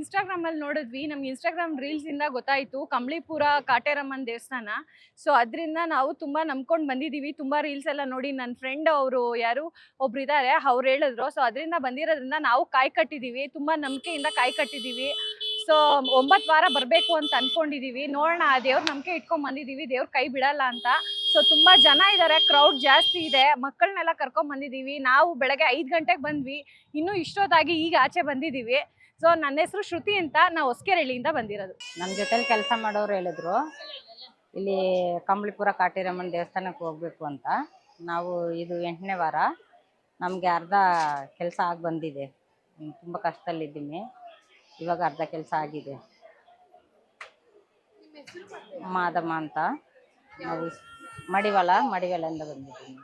ನಮ್ಗೆ ಇನ್ಸ್ಟಾಗ್ರಾಮ್ ರೀಲ್ಸಿಂದ ಗೊತ್ತಾಯ್ತು. ಕಂಬ್ಳಿಪುರ, ಕಾಟೇರಮ್ಮನ ದೇವಸ್ಥಾನ. ಸೊ ಅದರಿಂದ ನಾವು ತುಂಬಾ ನಂಬ್ಕೊಂಡು ಬಂದಿದೀವಿ. ತುಂಬಾ ರೀಲ್ಸ್ ಎಲ್ಲ ನೋಡಿ ನನ್ನ ಫ್ರೆಂಡ್ ಅವರು ಯಾರು ಒಬ್ರು ಇದ್ದಾರೆ ಅವ್ರು ಹೇಳಿದ್ರು. ಸೊ ಅದರಿಂದ ಬಂದಿರೋದ್ರಿಂದ ನಾವು ಕಾಯಿ ಕಟ್ಟಿದೀವಿ. ತುಂಬಾ ನಂಬಿಕೆಯಿಂದ ಕಾಯಿ ಕಟ್ಟಿದೀವಿ. ಸೊ ಒಂಬತ್ತು ವಾರ ಬರಬೇಕು ಅಂತ ಅನ್ಕೊಂಡಿದೀವಿ. ನೋಡೋಣ ಆ ದೇವ್ರ ನಂಬಿಕೆ ಇಟ್ಕೊಂಡು ಬಂದಿದೀವಿ. ದೇವ್ರ ಕೈ ಬಿಡಲ್ಲ ಅಂತ. ಸೊ ತುಂಬಾ ಜನ ಇದ್ದಾರೆ ಕ್ರೌಡ್ ಜಾಸ್ತಿ ಇದೆ. ಮಕ್ಕಳನ್ನೆಲ್ಲ ಕರ್ಕೊಂಡ್ ಬಂದಿದೀವಿ. ನಾವು ಬೆಳಗ್ಗೆ ಐದು ಗಂಟೆಗೆ ಬಂದ್ವಿ. ಇನ್ನೂ ಇಷ್ಟೊತ್ತಾಗಿ ಈಗ ಆಚೆ ಬಂದಿದೀವಿ. ಸೊ ನನ್ನ ಹೆಸರು ಶ್ರುತಿ ಅಂತ ನಾವು ಹೊಸಕೆರೆಳ್ಳಿಯಿಂದ ಬಂದಿರೋದು. ನಮ್ಮ ಜೊತೆಲಿ ಕೆಲಸ ಮಾಡೋರು ಹೇಳಿದ್ರು, ಇಲ್ಲಿ ಕಂಬಳಿಪುರ ಕಾಟೇರಮ್ಮನ ದೇವಸ್ಥಾನಕ್ಕೆ ಹೋಗ್ಬೇಕು ಅಂತ. ನಾವು ಇದು ಎಂಟನೇ ವಾರ, ನಮಗೆ ಅರ್ಧ ಕೆಲಸ ಆಗಿ ಬಂದಿದೆ. ತುಂಬ ಕಷ್ಟದಲ್ಲಿದ್ದೀನಿ. ಇವಾಗ ಅರ್ಧ ಕೆಲಸ ಆಗಿದೆ. ಮಾದಮ್ಮ ಅಂತ. ನಾವು ಮಡಿವಾಳ, ಮಡಿವಾಳದಿಂದ ಬಂದಿದ್ದೀನಿ.